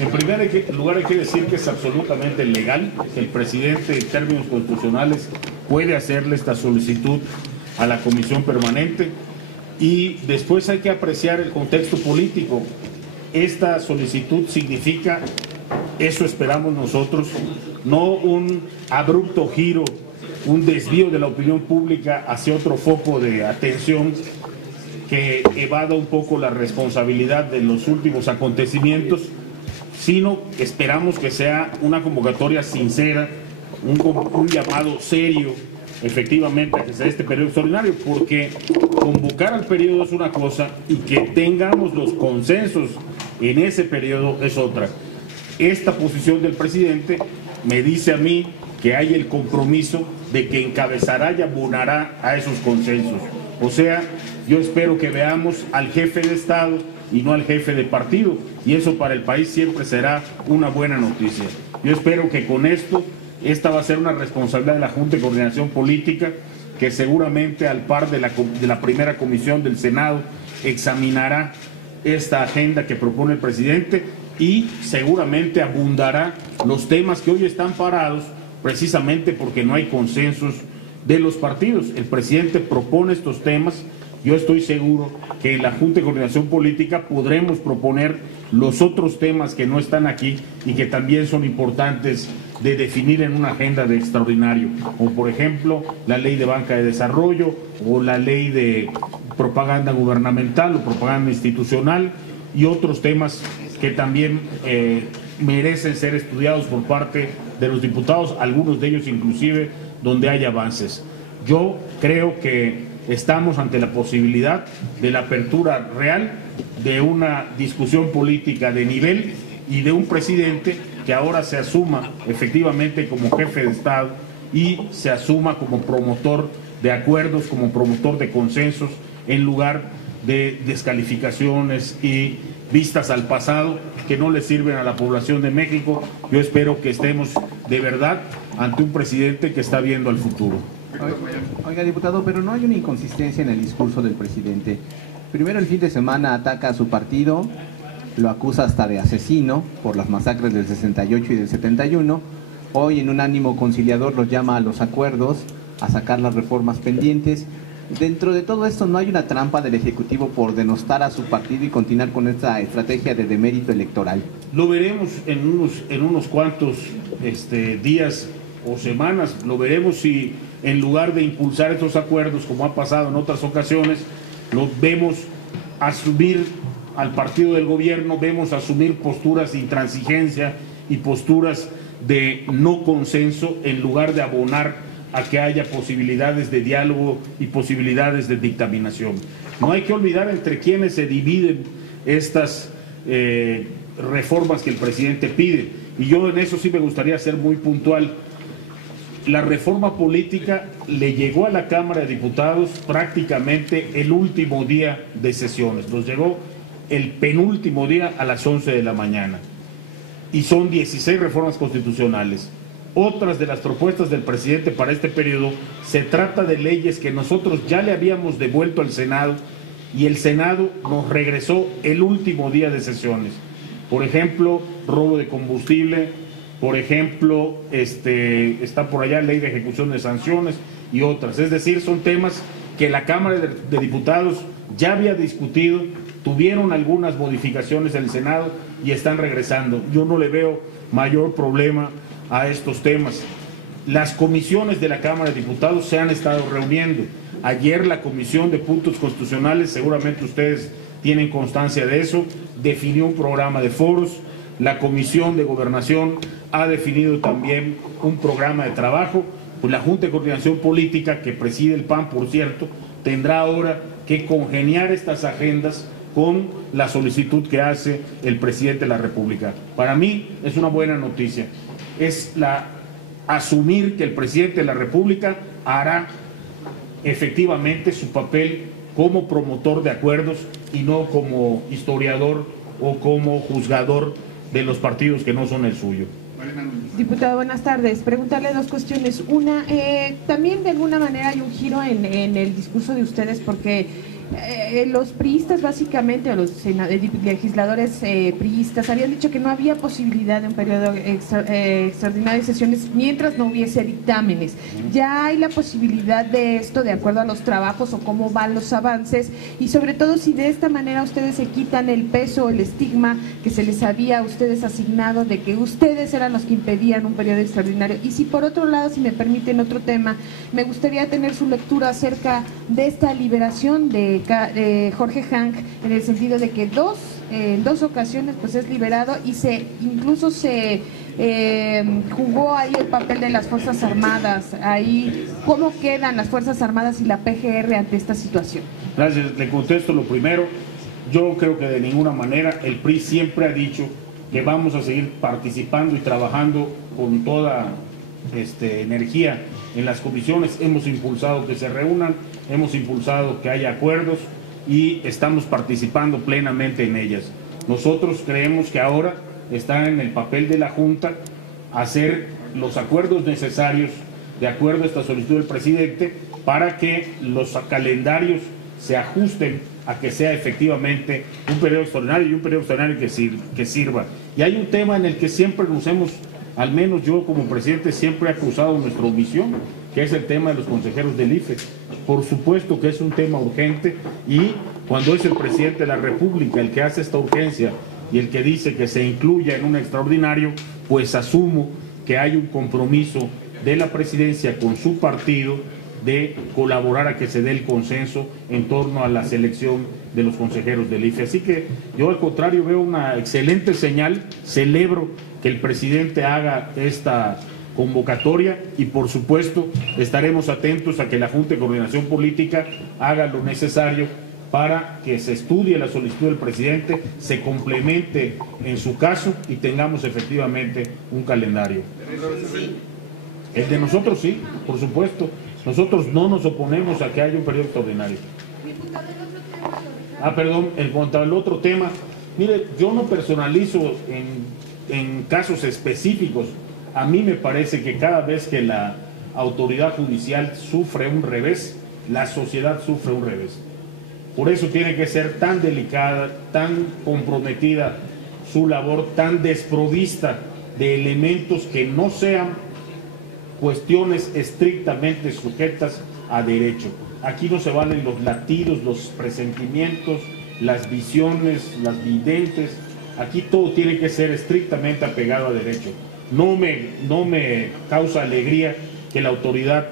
En primer lugar hay que decir que es absolutamente legal que el presidente en términos constitucionales puede hacerle esta solicitud a la comisión permanente, y después hay que apreciar el contexto político. Esta solicitud significa, eso esperamos nosotros, no un abrupto giro, un desvío de la opinión pública hacia otro foco de atención que evada un poco la responsabilidad de los últimos acontecimientos, sino esperamos que sea una convocatoria sincera, un llamado serio, efectivamente, a que sea este periodo extraordinario, porque convocar al periodo es una cosa y que tengamos los consensos en ese periodo es otra. Esta posición del presidente me dice a mí que hay el compromiso de que encabezará y abonará a esos consensos. O sea, yo espero que veamos al jefe de Estado y no al jefe de partido, y eso para el país siempre será una buena noticia. Yo espero que con esto, esta va a ser una responsabilidad de la Junta de Coordinación Política, que seguramente al par de la primera comisión del Senado examinará esta agenda que propone el presidente y seguramente abundará los temas que hoy están parados precisamente porque no hay consensos de los partidos. El presidente propone estos temas. Yo estoy seguro que en la Junta de Coordinación Política podremos proponer los otros temas que no están aquí y que también son importantes de definir en una agenda de extraordinario, como por ejemplo la ley de banca de desarrollo o la ley de propaganda gubernamental o propaganda institucional y otros temas que también merecen ser estudiados por parte de los diputados, algunos de ellos inclusive donde hay avances. Yo creo que estamos ante la posibilidad de la apertura real de una discusión política de nivel y de un presidente que ahora se asuma efectivamente como jefe de Estado y se asuma como promotor de acuerdos, como promotor de consensos, en lugar de descalificaciones y vistas al pasado que no le sirven a la población de México. Yo espero que estemos de verdad ante un presidente que está viendo al futuro. Oiga, diputado, pero no hay una inconsistencia en el discurso del presidente. Primero, el fin de semana ataca a su partido, lo acusa hasta de asesino por las masacres del 68 y del 71. Hoy, en un ánimo conciliador, los llama a los acuerdos, a sacar las reformas pendientes. Dentro de todo esto, ¿no hay una trampa del Ejecutivo por denostar a su partido y continuar con esta estrategia de demérito electoral? Lo veremos en unos cuantos días o semanas. Lo veremos si en lugar de impulsar estos acuerdos, como ha pasado en otras ocasiones, los vemos asumir al partido del gobierno, vemos asumir posturas de intransigencia y posturas de no consenso en lugar de abonar a que haya posibilidades de diálogo y posibilidades de dictaminación. No hay que olvidar entre quienes se dividen estas reformas que el presidente pide, y yo en eso sí me gustaría ser muy puntual. La reforma política le llegó a la Cámara de Diputados prácticamente el último día de sesiones, nos llegó el penúltimo día a las 11 de la mañana, y son 16 reformas constitucionales. Otras de las propuestas del presidente para este periodo se trata de leyes que nosotros ya le habíamos devuelto al Senado y el Senado nos regresó el último día de sesiones. Por ejemplo, robo de combustible, por ejemplo, está por allá ley de ejecución de sanciones y otras. Es decir, son temas que la Cámara de Diputados ya había discutido, tuvieron algunas modificaciones en el Senado y están regresando. Yo no le veo mayor problema a estos temas. Las comisiones de la Cámara de Diputados se han estado reuniendo. Ayer la Comisión de Puntos Constitucionales, seguramente ustedes tienen constancia de eso, definió un programa de foros. La Comisión de Gobernación ha definido también un programa de trabajo. Pues la Junta de Coordinación Política, que preside el PAN, por cierto, tendrá ahora que congeniar estas agendas con la solicitud que hace el presidente de la República. Para mí es una buena noticia. Es asumir que el presidente de la República hará efectivamente su papel como promotor de acuerdos y no como historiador o como juzgador de los partidos que no son el suyo. Diputado, buenas tardes. Preguntarle dos cuestiones. Una, también de alguna manera hay un giro en el discurso de ustedes porque los priistas básicamente, o los legisladores priistas, habían dicho que no había posibilidad de un periodo extraordinario de sesiones mientras no hubiese dictámenes. ¿Ya hay la posibilidad de esto de acuerdo a los trabajos o cómo van los avances? Y sobre todo si de esta manera ustedes se quitan el peso, el estigma que se les había a ustedes asignado de que ustedes eran los que impedían un periodo extraordinario. Y si por otro lado, si me permiten otro tema, me gustaría tener su lectura acerca de esta liberación de Jorge Hank, en el sentido de que en dos ocasiones pues es liberado y incluso se jugó ahí el papel de las Fuerzas Armadas. Ahí, ¿cómo quedan las Fuerzas Armadas y la PGR ante esta situación? Gracias, le contesto lo primero. Yo creo que de ninguna manera el PRI siempre ha dicho que vamos a seguir participando y trabajando con toda energía en las comisiones. Hemos impulsado que se reúnan, hemos impulsado que haya acuerdos y estamos participando plenamente en ellas. Nosotros creemos que ahora está en el papel de la Junta hacer los acuerdos necesarios de acuerdo a esta solicitud del presidente para que los calendarios se ajusten a que sea efectivamente un periodo extraordinario y un periodo extraordinario que sirva. Y hay un tema en el que siempre nos hemos, al menos yo como presidente, siempre he acusado nuestra omisión, que es el tema de los consejeros del IFE. Por supuesto que es un tema urgente y cuando es el presidente de la República el que hace esta urgencia y el que dice que se incluya en un extraordinario, pues asumo que hay un compromiso de la presidencia con su partido de colaborar a que se dé el consenso en torno a la selección de los consejeros del IFE. Así que yo al contrario veo una excelente señal, celebro que el presidente haga esta convocatoria y por supuesto estaremos atentos a que la Junta de Coordinación Política haga lo necesario para que se estudie la solicitud del presidente, se complemente en su caso y tengamos efectivamente un calendario. El de nosotros sí, por supuesto. Nosotros no nos oponemos a que haya un periodo extraordinario. Perdón, en cuanto al otro tema, mire, yo no personalizo en casos específicos. A mí me parece que cada vez que la autoridad judicial sufre un revés, la sociedad sufre un revés. Por eso tiene que ser tan delicada, tan comprometida su labor, tan desprovista de elementos que no sean cuestiones estrictamente sujetas a derecho. Aquí no se valen los latidos, los presentimientos, las visiones, las videntes. Aquí todo tiene que ser estrictamente apegado a derecho. No me causa alegría que la autoridad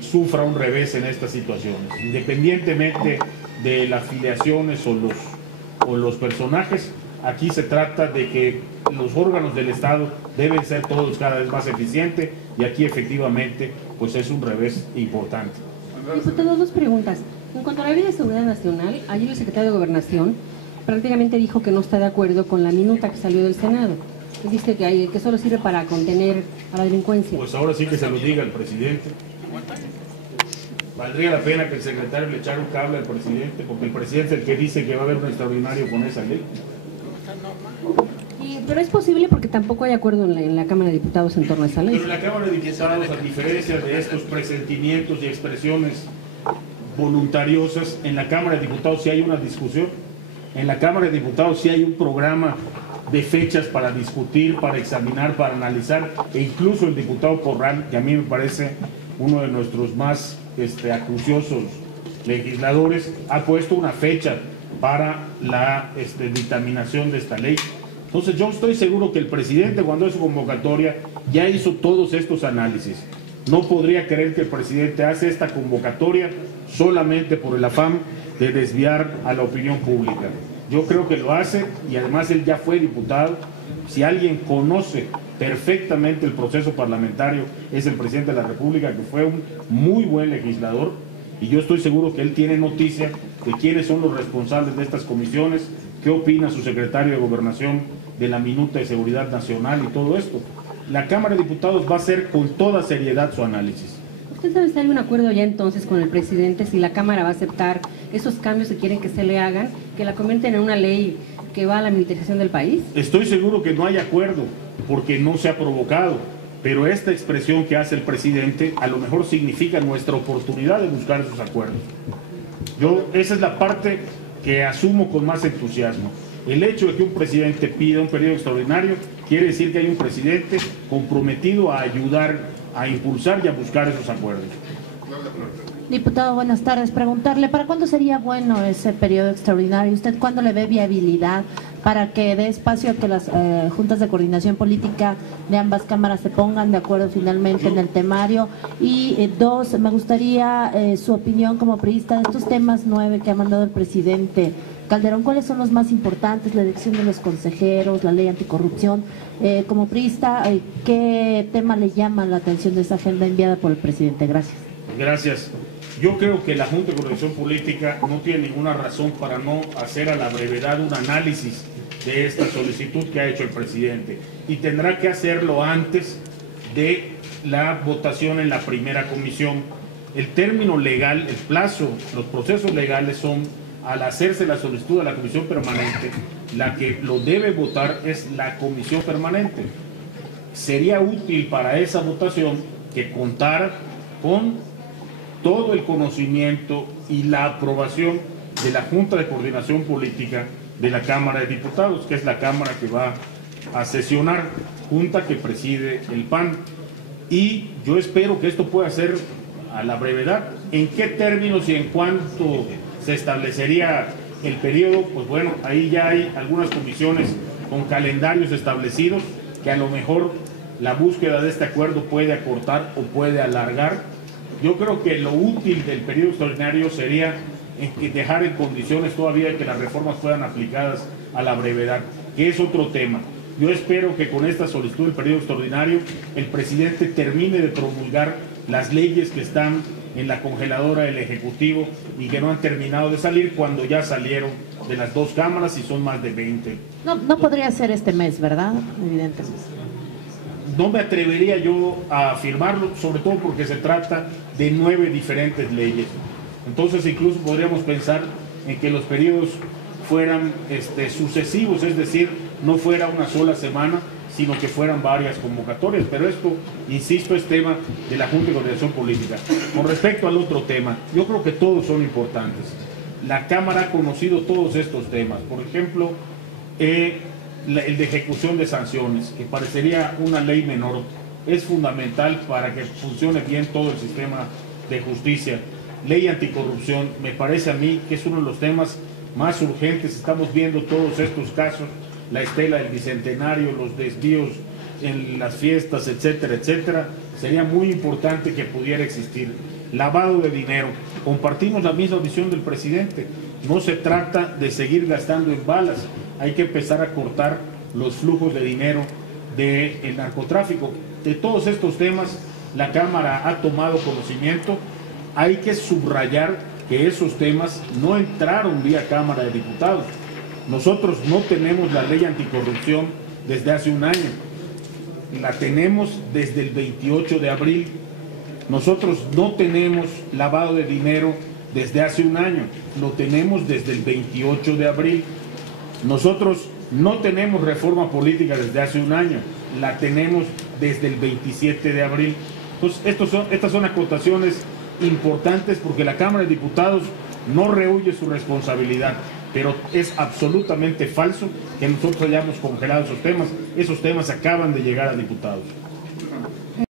sufra un revés en estas situaciones. Independientemente de las afiliaciones o los personajes, aquí se trata de que los órganos del Estado deben ser todos cada vez más eficientes y aquí efectivamente pues es un revés importante. Diputado, dos preguntas. En cuanto a la Ley de Seguridad Nacional, ayer el secretario de Gobernación prácticamente dijo que no está de acuerdo con la minuta que salió del Senado. Dice que solo sirve para contener a la delincuencia. Pues ahora sí que se lo diga al presidente. Valdría la pena que el secretario le echara un cable al presidente, porque el presidente es el que dice que va a haber un extraordinario con esa ley. Pero es posible porque tampoco hay acuerdo en la Cámara de Diputados en torno a esa ley. Pero en la Cámara de Diputados, a diferencia de estos presentimientos y expresiones voluntariosas, en la Cámara de Diputados sí hay una discusión. En la Cámara de Diputados sí hay un programa de fechas para discutir, para examinar, para analizar, e incluso el diputado Corral, que a mí me parece uno de nuestros más acuciosos legisladores, ha puesto una fecha para la dictaminación de esta ley. Entonces yo estoy seguro que el presidente, cuando es su convocatoria, ya hizo todos estos análisis. No podría creer que el presidente hace esta convocatoria solamente por el afán de desviar a la opinión pública. Yo creo que lo hace y además él ya fue diputado. Si alguien conoce perfectamente el proceso parlamentario es el presidente de la República, que fue un muy buen legislador, y yo estoy seguro que él tiene noticia de quiénes son los responsables de estas comisiones, qué opina su secretario de Gobernación de la minuta de seguridad nacional y todo esto. La Cámara de Diputados va a hacer con toda seriedad su análisis. ¿Usted sabe si hay un acuerdo ya entonces con el presidente, si la Cámara va a aceptar esos cambios que quieren que se le hagan, que la convierten en una ley que va a la militarización del país? Estoy seguro que no hay acuerdo, porque no se ha provocado, pero esta expresión que hace el presidente a lo mejor significa nuestra oportunidad de buscar esos acuerdos. Esa es la parte que asumo con más entusiasmo. El hecho de que un presidente pida un periodo extraordinario quiere decir que hay un presidente comprometido a ayudar, a impulsar y a buscar esos acuerdos. Diputado, buenas tardes. Preguntarle, ¿para cuándo sería bueno ese periodo extraordinario? ¿Usted cuándo le ve viabilidad para que dé espacio a que las juntas de coordinación política de ambas cámaras se pongan de acuerdo finalmente en el temario? Y dos, me gustaría su opinión como priista de estos temas 9 que ha mandado el presidente Calderón. ¿Cuáles son los más importantes? La elección de los consejeros, la ley anticorrupción. Como priista, ¿qué tema le llama la atención de esa agenda enviada por el presidente? Gracias. Gracias. Yo creo que la Junta de Coordinación Política no tiene ninguna razón para no hacer a la brevedad un análisis de esta solicitud que ha hecho el presidente, y tendrá que hacerlo antes de la votación en la primera comisión. El término legal, el plazo, los procesos legales son, al hacerse la solicitud a la comisión permanente, la que lo debe votar es la comisión permanente. Sería útil para esa votación que contara con todo el conocimiento y la aprobación de la Junta de Coordinación Política de la Cámara de Diputados, que es la Cámara que va a sesionar, junta que preside el PAN. Y yo espero que esto pueda ser a la brevedad. ¿En qué términos y en cuánto se establecería el periodo? Pues bueno, ahí ya hay algunas comisiones con calendarios establecidos que a lo mejor la búsqueda de este acuerdo puede acortar o puede alargar. Yo creo que lo útil del periodo extraordinario sería dejar en condiciones todavía que las reformas puedan aplicadas a la brevedad, que es otro tema. Yo espero que con esta solicitud del periodo extraordinario el presidente termine de promulgar las leyes que están en la congeladora del Ejecutivo y que no han terminado de salir cuando ya salieron de las dos cámaras y son más de 20. No podría ser este mes, ¿verdad? Evidentemente. No me atrevería yo a afirmarlo, sobre todo porque se trata de 9 diferentes leyes. Entonces incluso podríamos pensar en que los periodos fueran sucesivos, es decir, no fuera una sola semana, sino que fueran varias convocatorias. Pero esto, insisto, es tema de la Junta de Coordinación Política. Con respecto al otro tema, yo creo que todos son importantes. La Cámara ha conocido todos estos temas. Por ejemplo, el de ejecución de sanciones, que parecería una ley menor, es fundamental para que funcione bien todo el sistema de justicia. Ley anticorrupción, me parece a mí que es uno de los temas más urgentes. Estamos viendo todos estos casos, la estela del Bicentenario, los desvíos en las fiestas, etcétera, etcétera. Sería muy importante que pudiera existir. Lavado de dinero, compartimos la misma visión del presidente. No se trata de seguir gastando en balas, hay que empezar a cortar los flujos de dinero del narcotráfico. De todos estos temas la Cámara ha tomado conocimiento. Hay que subrayar que esos temas no entraron vía Cámara de Diputados. Nosotros no tenemos la ley anticorrupción desde hace un año, la tenemos desde el 28 de abril. Nosotros no tenemos lavado de dinero desde hace un año, lo tenemos desde el 28 de abril. Nosotros no tenemos reforma política desde hace un año, la tenemos desde el 27 de abril. Entonces, estas son acotaciones importantes porque la Cámara de Diputados no rehúye su responsabilidad, pero es absolutamente falso que nosotros hayamos congelado esos temas. Esos temas acaban de llegar a diputados.